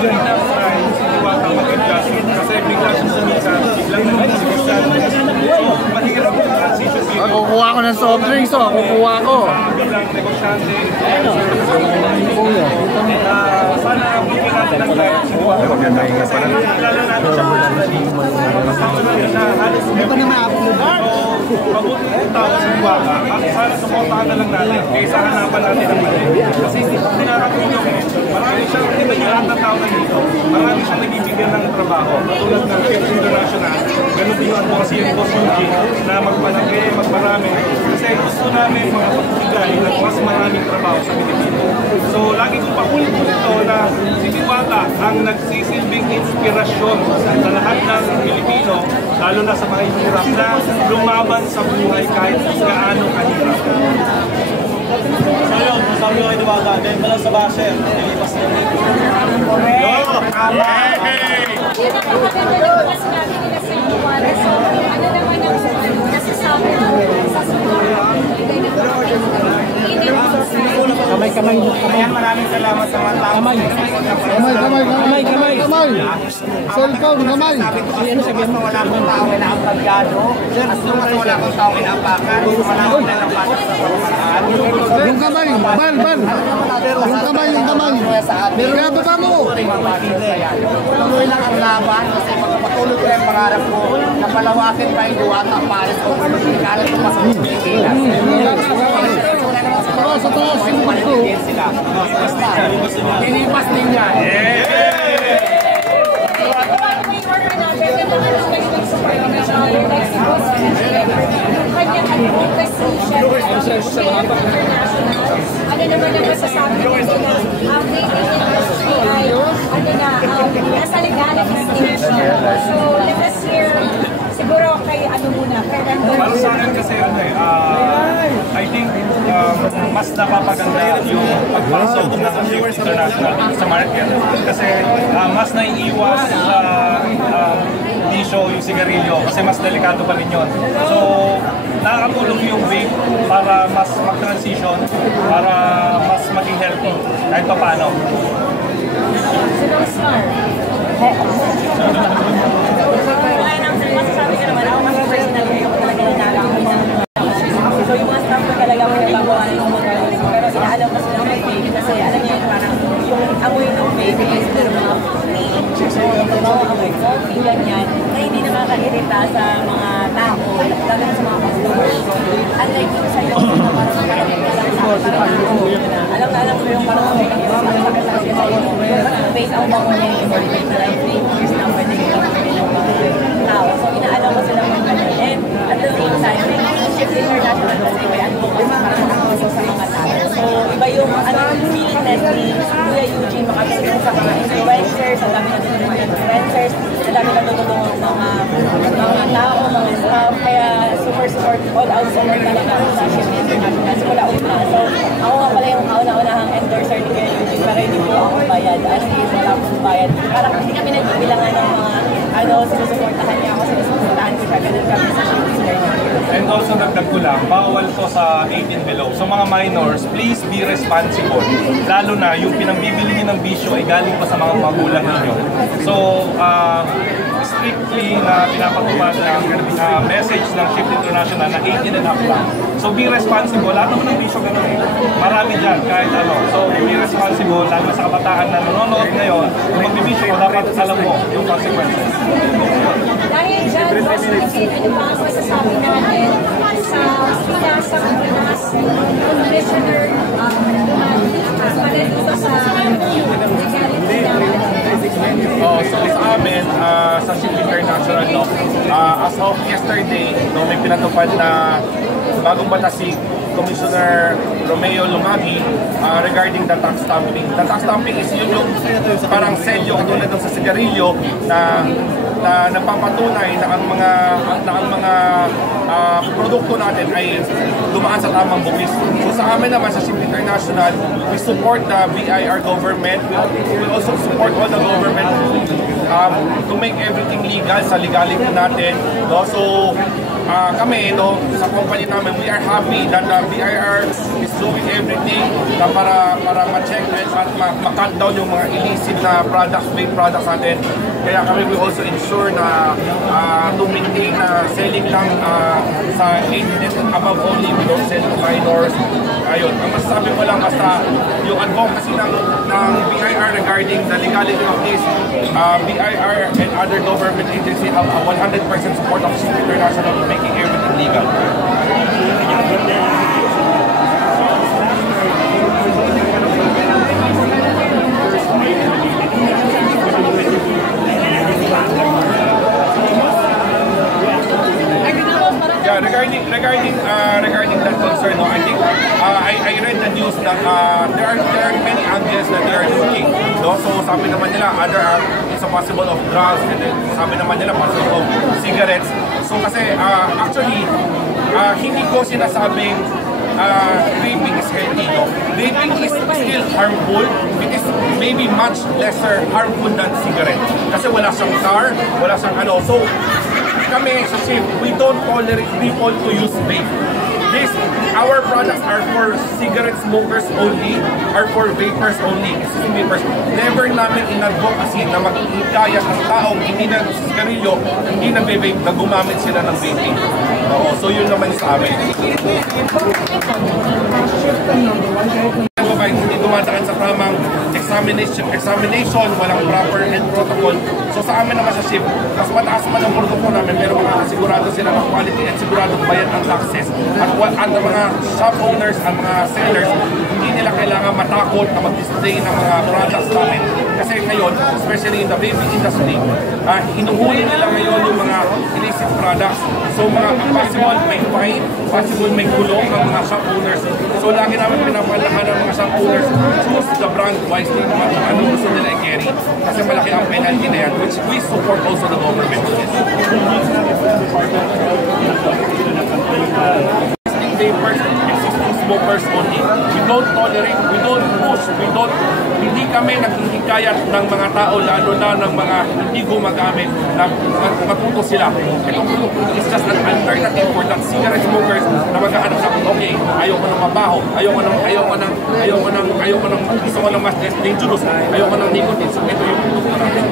rin ng time si Diwata mag-adjust kasi bigla siya sumikat, biglang nag-sumikat. So, mahirap yung transition dito. Kukuha ko ng soft drinks, kukuha ko. Bilang negosyante, sana bigyan natin ng time si Diwata mag-adjust. Kasi kilala natin siya personally. Kasama natin siya halos every day. So, mabuti yung tao si Diwata. Sana suportahan na lang natin kaysa hanapan natin ang mali. Kasi hindi ko pinakatulong eh. Marami siyang, hindi ba yung lahat ng tao na dito? Marami siyang nagibigyan ng trabaho. Tulad ng Chips International. Ganun din yung advocacy ng Boss Eugene na magpalagay, magmarami. Kasi gusto namin mga pagbigay ng mas maraming trabaho sa Pilipino. So, lagi kong pakulit-kulit ito na si Diwata ang nagsisilbing inspirasyon sa lahat ng Pilipino, lalo na sa mga hirap na lumaban sa buhay kahit gaano kahirap. So yun, masabi ko kay Diwata, dahil pala sa basher, nilipas na rin. Correct! Yun ang maganda naman na sinabi nila sa Diwata. So, ano naman yung nasasabi sa sunod? Kamay. Ayan, maraming salamat sa mga tao. Kamay. Cellphone, kamay. Ano sabihin mo, wala akong tao na ang pagkado. Wala akong tao na apakan. Wala akong nalapasan sa pamalaan. Yung kamay, bal. Yung kamay. Birgaba mo. Tuloy lang ang laban kasi magpapatuloy ko yung pangarap ko na palawakin pa yung Diwata Paris o ikalat ko pa sa Pilipinas. Sa taas, sila. Dinipas din yan. Ano naman ang masasabi ko na ang dating industry ay nasa legal stage. So let us hear siguro kay muna. Para sa akin kasi I think mas napapaganda yung pagpasok ng Chips International sa market kasi mas naiiwas sa bisyo yung sigarilyo kasi mas delikado pa rin yun. So, nakakatulong yung vape para mas mag-transition, para mas maging healthy kahit pa paano. Masasabi ka naman, ako mas personal ko yung talaga nalalaman ng so yung mga staff ko talaga magagawa ng mga pero inaalam ko sila may baby kasi alam niyo yun parang yung amoy ng baby is pero mga so yung mga amoy coffee, ganyan na hindi nakakairita sa mga tao lalo sa mga customers so unlike yung sa iyo parang maraming alam ko yung parang may nakakasakit sa sa'yo based ang mga niya yung important na like 3 years na pwede yung tao so inaalam ko sila mga ganyan and at the same time Chips International kasi may advocacy para nakakaso sa mga tao. So, iba yung willingness ni Kuya Eugene makatulong sa mga influencers, ang dami natutulong mga influencers, ang dami natutulong mga tao, mga staff, kaya super support, all out support talaga sa Chips International. So, wala una. So, ako nga pala yung kauna-unahang endorser ni Kuya Eugene para hindi po ako bayad. As is, wala akong bayad. Parang hindi kami nagbibilangan ng mga sinusuportahan niya ako, sinusuportahan ko siya, ganun kami sa Chips International. And also dagdag ko lang, bawal to sa 18 below. So mga minors, please be responsible. Lalo na yung pinambibili niyo ng bisyo ay galing pa sa mga magulang ninyo. So strictly na pinapatupad ng message ng Chips International na 18 and up lang. So be responsible. Lahat naman ng bisyo ganun eh. Marami dyan kahit ano. So be responsible. Lalo sa kabataan na nanonood ngayon, kung magbibisyo, dapat alam mo yung consequences. Dahil dyan, Boss Eugene, ano ba ang masasabi natin sa pinasa ng Pinas Commissioner para dito sa legality so sa amin, sa Chips International, as of yesterday, may pinatupad na bagong batas si Commissioner Romeo Lumagi regarding the tax stamping. The tax stamping is yun yung parang selyo tulad sa sigarilyo na nagpapatunay na ang mga produkto natin ay dumaan sa tamang buwis. So sa amin naman sa Chips International, we support the BIR government. We also support all the government to make everything legal sa legality natin. No? So, kami, no, sa company namin, we are happy that the BIR is doing everything na para ma-check at ma-cut down yung mga illicit na products, vape products natin. Kaya kami we also ensure na to maintain selling lang sa 18 and above only, we don't sell to minors. Ayun, ang masasabi ko lang basta yung advocacy ng BIR regarding the legality of this, BIR and other government agency have a 100% support of SHIP International in making everything legal. Yeah, regarding that concern, no, I think I read the news that there are many angles that they are looking. No? So sabi naman nila, it's a possible of drugs, and then sabi naman nila possible of cigarettes. So kasi actually, hindi ko sinasabing vaping is healthy. No? Vaping is still harmful. It is maybe much lesser harmful than cigarette. Kasi wala siyang tar, wala siyang ano. So kami sa SHIP, we don't tolerate people to use vape. Our products are for cigarette smokers only, are for vapers only, vapers. Never namin in-advocacy na mag-ikaya ang taong hindi na sigarilyo, hindi na vape, na gumamit sila ng vaping. So yun naman sa amin. Hindi dumadaan sa tamang examination, walang proper health protocol. So sa amin naman sa SHIP, mas mataas man ang produkto namin, pero makakasigurado sila ng quality at sigurado bayad ng taxes. At ang mga shop owners, ang mga sellers, hindi nila kailangan matakot na mag-display ng mga products namin. Kasi ngayon, especially in the vaping industry, hinuhuli nila ngayon yung mga illicit products. So mga possible may fine, possible may kulong ang mga shop owners. So lagi namin pinapalahan ng mga shop owners, choose the brand wisely kung anong gusto nila i-carry. Kasi malaki ang penalty na yan, which we support also the government. Existing vapers, existing smokers only. We don't tolerate, we don't push, hindi kami naghihikayat ng mga tao, lalo na ng mga hindi gumagamit na matuto sila. Itong produkto is just an alternative for that cigarette smokers na maghahanap sa, okay, ayoko ng mabaho, ayoko ng gusto ko ng mas dangerous, ayoko ng nicotine. So ito yung produkto natin.